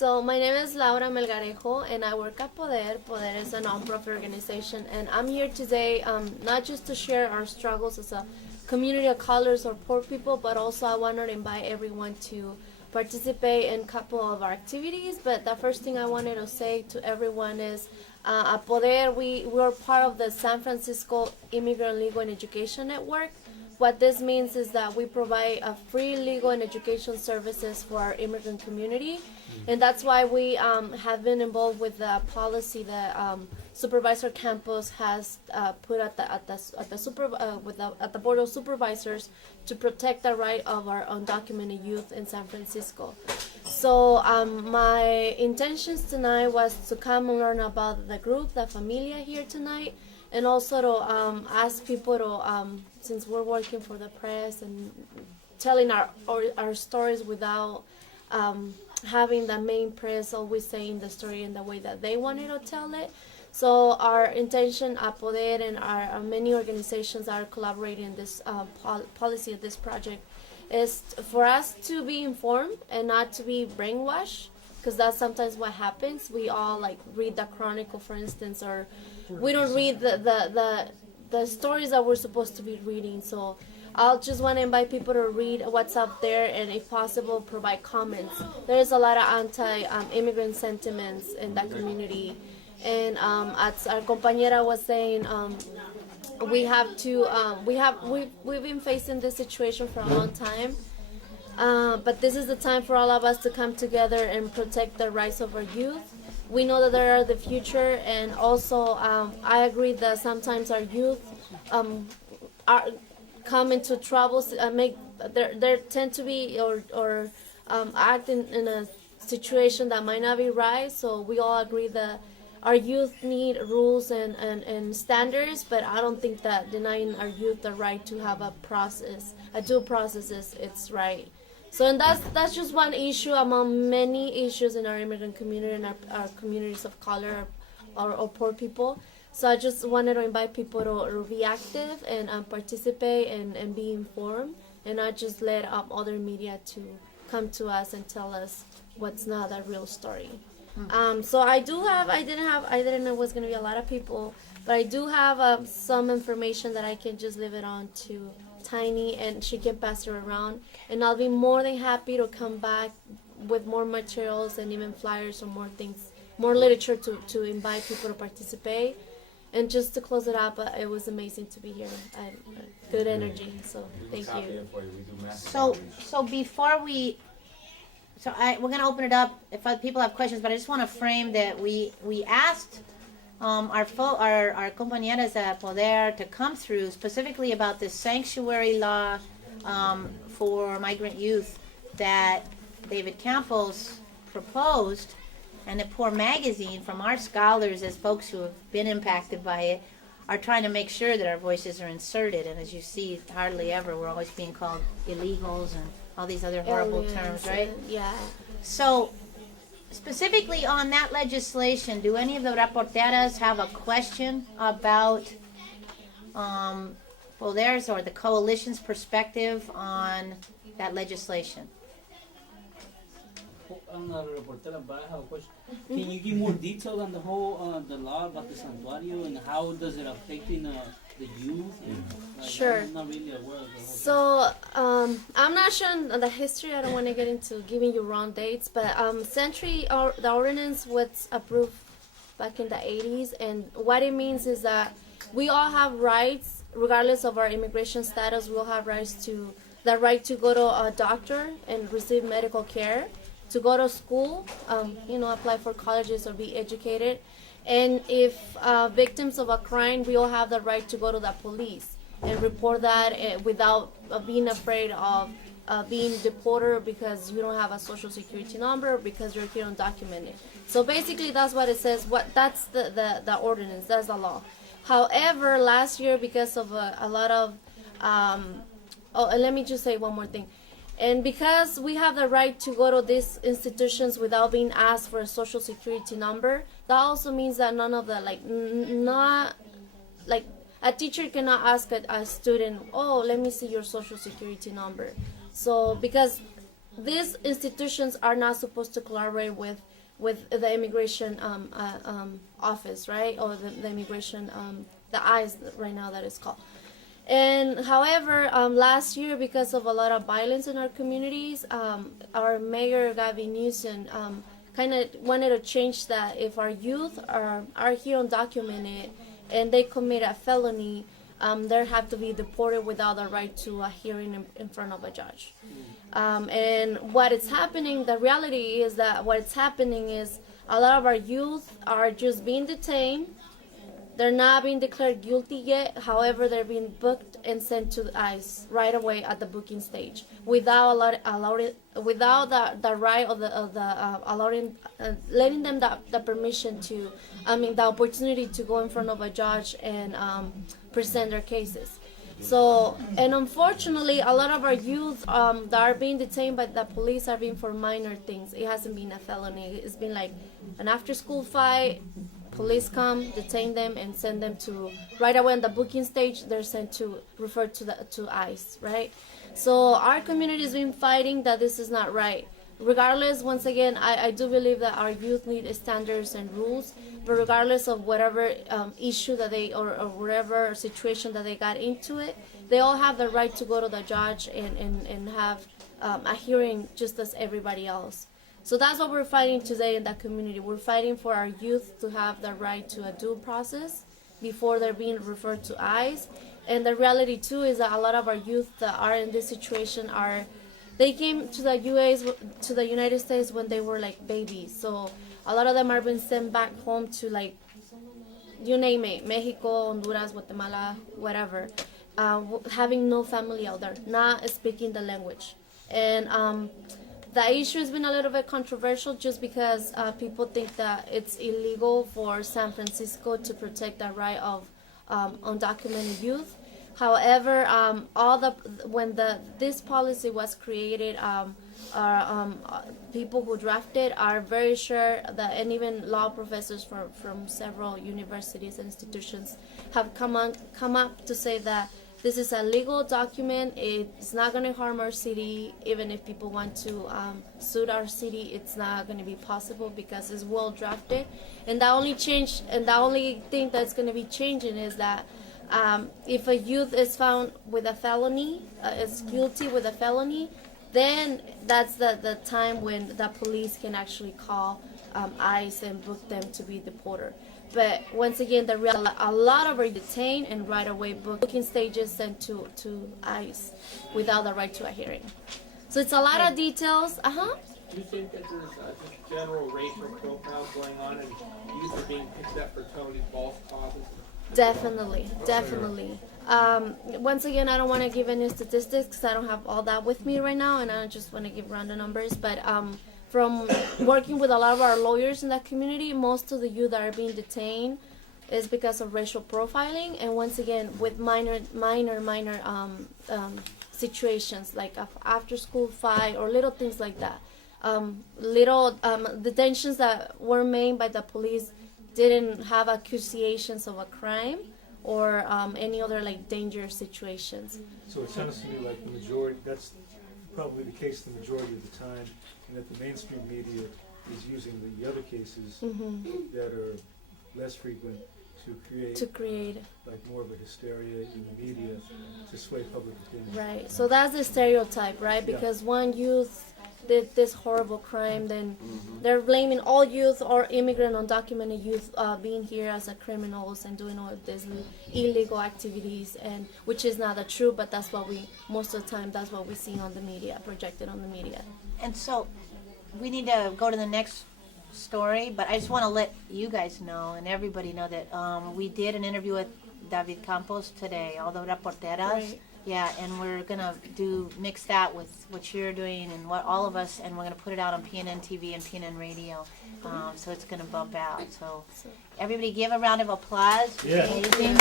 So my name is Laura Melgarejo, and I work at Poder. Poder is a non-profit organization, and I'm here today not just to share our struggles as a community of colors or poor people, but also I want to invite everyone to participate in a couple of our activities. But the first thing I wanted to say to everyone is at Poder, we're part of the San Francisco Immigrant Legal and Education Network. What this means is that we provide free legal and education services for our immigrant community, and that's why we have been involved with the policy that Supervisor Campos has put at the Board of Supervisors to protect the right of our undocumented youth in San Francisco. So my intentions tonight was to come and learn about the group, the Familia here tonight, and also to ask people to, since we're working for the press and telling our stories without having the main press always saying the story in the way that they wanted to tell it. So our intention at Poder and our many organizations that are collaborating in this policy of this project is for us to be informed and not to be brainwashed, because that's sometimes what happens. We all like read the Chronicle, for instance, or we don't read the stories that we're supposed to be reading. So I'll just want to invite people to read what's up there, and if possible, provide comments. There's a lot of anti-immigrant sentiments in that community, and as our compañera was saying, we have to we've been facing this situation for a long time. But this is the time for all of us to come together and protect the rights of our youth. We know that they are the future, and also I agree that sometimes our youth are come into troubles. They tend to be or act in a situation that might not be right. So we all agree that our youth need rules and standards, but I don't think that denying our youth the right to have a due process it's right. So, and that's just one issue among many issues in our immigrant community and our communities of color or poor people. So I just wanted to invite people to be active and participate and be informed, and not just let other media to come to us and tell us what's not a real story. So I didn't know it was going to be a lot of people, but I do have some information that I can just leave it on to Tiny, and she can pass it around, and I'll be more than happy to come back with more materials and even flyers or more things, more literature to invite people to participate. And just to close it up, it was amazing to be here. Good energy, so thank you. So before we're gonna open it up if people have questions, but I just want to frame that we asked our compañeras at Poder to come through specifically about this sanctuary law for migrant youth that David Campos proposed, and the Poor Magazine, from our scholars as folks who have been impacted by it, are trying to make sure that our voices are inserted. And as you see, hardly ever, we're always being called illegals and all these other horrible terms, right? Yeah. So specifically on that legislation, do any of the reporteras have a question about Poder's or the coalition's perspective on that legislation? I'm not a reporter, but I have a question. Can you give more detail on the whole the law about the Santuary and how does it affecting the youth? Sure. I'm not really aware of the whole So I'm not sure on the history. I don't want to get into giving you wrong dates, but the ordinance was approved back in the 80s, and what it means is that we all have rights, regardless of our immigration status. We all have the right to go to a doctor and receive medical care, to go to school, apply for colleges or be educated. And if victims of a crime, we all have the right to go to the police and report that without being afraid of being deported because you don't have a social security number or because you're here undocumented. So basically that's what it says. That's the ordinance, that's the law. However, last year, because of a lot of, and let me just say one more thing. And because we have the right to go to these institutions without being asked for a social security number, that also means that none of the, a teacher cannot ask a student, oh, let me see your social security number. So, because these institutions are not supposed to collaborate with the immigration office, right, or the immigration the ICE right now that is called. And however, last year, because of a lot of violence in our communities, our mayor Gavin Newsom kind of wanted to change that. If our youth are here undocumented and they commit a felony, they have to be deported without the right to a hearing in front of a judge. And what is happening, the reality is that what is happening is a lot of our youth are just being detained. They're not being declared guilty yet. However, they're being booked and sent to ICE right away at the booking stage without the right of allowing letting them the permission to, the opportunity to go in front of a judge and present their cases. So, and unfortunately, a lot of our youth that are being detained by the police are being for minor things. It hasn't been a felony. It's been like an after-school fight. Police come, detain them, and send them to right away on the booking stage. They're referred to ICE, right? So our community has been fighting that this is not right. Regardless, once again, I do believe that our youth need standards and rules. But regardless of whatever issue that they or whatever situation that they got into it, they all have the right to go to the judge and have a hearing just as everybody else. So that's what we're fighting today in that community. We're fighting for our youth to have the right to a due process before they're being referred to ICE. And the reality too is that a lot of our youth that are in this situation they came to the United States when they were like babies. So a lot of them are being sent back home to, like, you name it, Mexico, Honduras, Guatemala, whatever, having no family out there, not speaking the language. And the issue has been a little bit controversial just because people think that it's illegal for San Francisco to protect the right of undocumented youth. However, when this policy was created, people who drafted are very sure that, and even law professors from several universities and institutions have come up to say that this is a legal document. It's not going to harm our city. Even if people want to sue our city, it's not going to be possible because it's well drafted. And the only thing that's going to be changing is that if a youth is found with a felony, is guilty with a felony, then that's the time when the police can actually call ICE and book them to be deported. But once again, a lot of are detained and right away booking stages sent to ICE without the right to a hearing. So it's a lot of details. Do you think that there's just general racial profiles going on and youth are being picked up for totally false causes? Definitely. Once again, I don't want to give any statistics because I don't have all that with me right now, and I just want to give random numbers. But from working with a lot of our lawyers in that community, most of the youth that are being detained is because of racial profiling, and once again, with minor situations like after-school fight or little things like that. Little detentions that were made by the police didn't have accusations of a crime or any other like dangerous situations. So it sounds to me like the majority, that's probably the case the majority of the time, and that the mainstream media is using the other cases that are less frequent to create like more of a hysteria in the media to sway public opinion. Right. So that's the stereotype, right? Because one youth did this horrible crime, then they're blaming all youth or immigrant undocumented youth being here as a criminals and doing all these illegal activities, and which is not the truth, but that's what most of the time that's what we see on the media, projected on the media. And so we need to go to the next story, but I just want to let you guys know and everybody know that we did an interview with David Campos today, all the reporteras. Right. Yeah, and we're gonna mix that with what you're doing and what all of us, and we're gonna put it out on PNN-TV and PNN Radio. So it's gonna bump out. So everybody, give a round of applause. Yeah. Amazing.